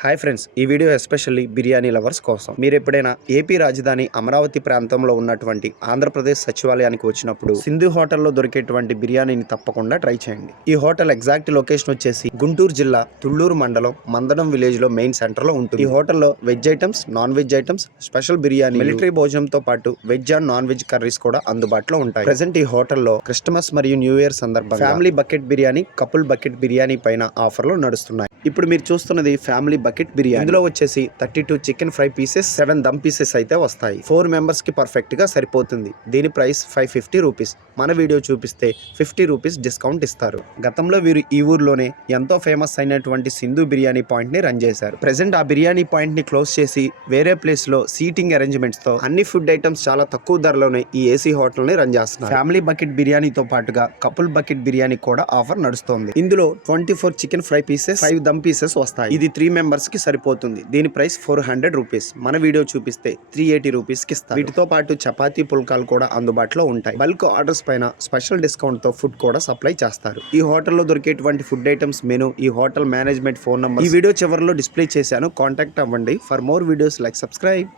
Hi friends, ఈ video especially biryani lovers కోసం. మీరు ఎప్పుడైనా ఏపీ రాజధాని అమరావతి ప్రాంతంలో ఉన్నటువంటి ఆంధ్రప్రదేశ్ సచివాలయానికి వచ్చినప్పుడు సింధు హోటల్లో దొరికేటువంటి బిర్యానీని తప్పకుండా ట్రై చేయండి. ఈ హోటల్ ఎగ్జాక్ట్ లొకేషన్ వచ్చేసి గుంటూరు జిల్లా తుళ్లూరు మండలం మందడం విలేజ్ లో మెయిన్ సెంటర్ లో ఉంటుంది. ఈ హోటల్లో veg items, non veg items, special biryani, military భోజనంతో పాటు veg and non veg curries కూడా అందుబాటులో ఉంటాయి. ప్రెసెంట్ ఈ హోటల్లో క్రిస్టమస్ మరియు న్యూ ఇయర్ సందర్భంగా family bucket biryani, couple bucket biryani పైన ఆఫర్లు నడుస్తున్నాయి. ఇప్పుడు మీరు చూస్తున్నది ఫ్యామిలీ బకెట్ బిర్యానీ. ఇందులో వచ్చేసి 32 chicken fry pieces, 7 dum pieces అయితే వస్తాయి. 4 మెంబర్స్ కి పర్ఫెక్ట్ గా సరిపోతుంది. దీని ప్రైస్ 550 రూపీస్. మన వీడియో చూపిస్తే 50 రూపీస్ డిస్కౌంట్ ఇస్తారు. గతంలో వీరు ఈ ఊర్లోనే ఎంతో ఫేమస్ అయినటువంటి సింధు బిర్యానీ పాయింట్ ని రన్ చేశారు. ప్రెసెంట్ ఆ బిర్యానీ పాయింట్ ని క్లోజ్ చేసి వేరే ప్లేస్ లో సీటింగ్ అరేంజ్మెంట్స్ తో అన్ని ఫుడ్ ఐటమ్స్ చాలా తక్కువ ధరలోనే ఈ ఏసీ హోటల్ ని రన్ చేస్తున్నారు. ఫ్యామిలీ బకెట్ బిర్యానీతో పాటుగా కపుల్ బకెట్ బిర్యానీ కూడా ఆఫర్ నడుస్తోంది. ఇందులో 24 chicken fry pieces, 5 dum pieces వస్తాయి. ఇది 3 మెంబర్స్ కి సరిపోతుంది. దీని ప్రైస్ 400 రూపీస్. మన వీడియో చూపిస్తే 380 రూపీస్ కి ఇస్తారు. వీటితో పాటు చపాతీ పుల్కాలు కూడా అందుబాటులో ఉంటాయి. బల్క్ ఆర్డర్స్ పైన స్పెషల్ డిస్కౌంట్ తో ఫుడ్ కూడా సప్లై చేస్తారు. ఈ హోటల్లో దొరికేటువంటి ఫుడ్ ఐటమ్స్ మెనూ, ఈ హోటల్ మేనేజ్మెంట్ ఫోన్ నంబర్ ఈ వీడియో చివరిలో డిస్ప్లే చేశాను. కాంటాక్ట్ అవ్వండి. For more videos like subscribe.